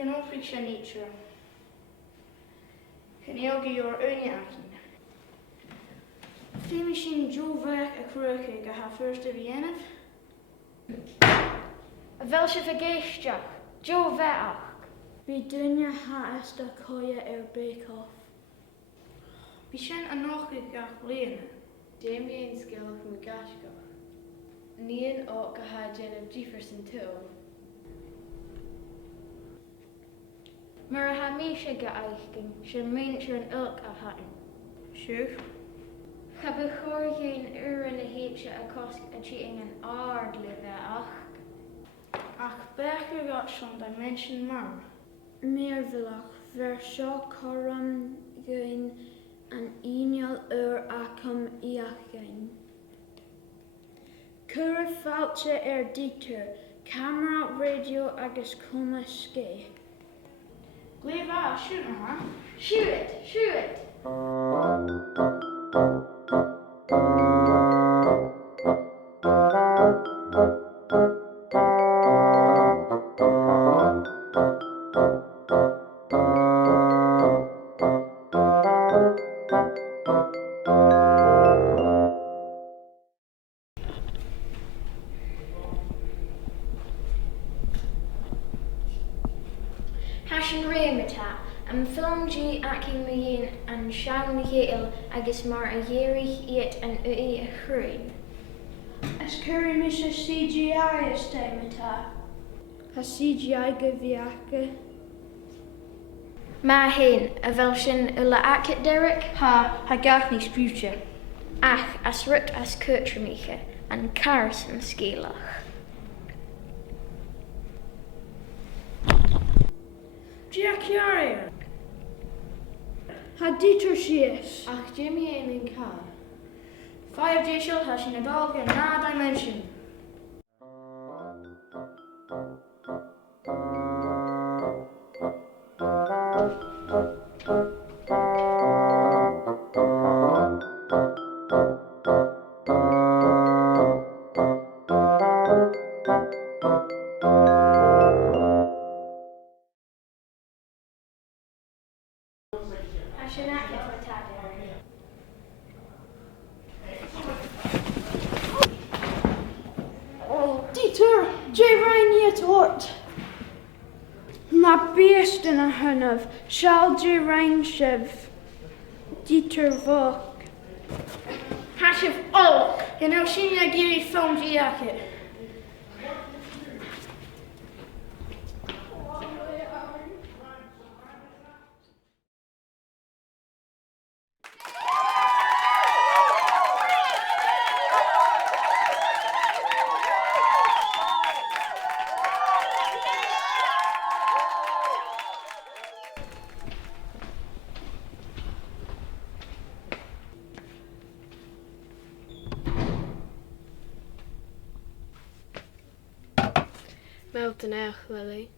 Can all fiction nature? Can you give your own akin? FilmG Jovac a Croke go ha first of Vienna? A Velsche vergeestjach, Jo Veach. Wie dunne ha is de koeie beek-off. Bishen a nachgegach lene. Dimeinsean mu gascoch. Níon ó go háidean of Jefferson too. Mar a ha míise go aichgin, sin miniature an ilk a hatin. Sure. Cha be chóirgéin uair na héipse a cosc a cheating an Àrd-Sgoil Ìle Ach becher got some dimension mar. Meervillach ver seo choram gain an inial acum iachgain. Cura fáilte dictor, camera, radio agus cuma ske. Gleva shoot huh? Shoot it, shoot it. Hashin réimeta, an FilmG acin mún an sean héil agus mar a dhéirich iad an ui a chruin. As curry Mr. CGI is temata. Ha CGI go viaca. Ma hain a Velshin Ìle acit Derek, Ha gach ní spúte. ach as rut as Kurtramiche an Carson scélach. Giaciaria. Ha dieter sies. Ach Dimeinsean in car. 5J shell has in a dog in Àrd-Dimeinsean. Hashin acit matadar. Oh, Dieter, J. Ryan yet ort. Na beest in a hunnov, shall J. Ryan shiv. Dieter Vok. Hashiv Olk. You know, she na give FilmG jacket. Melt an Lily.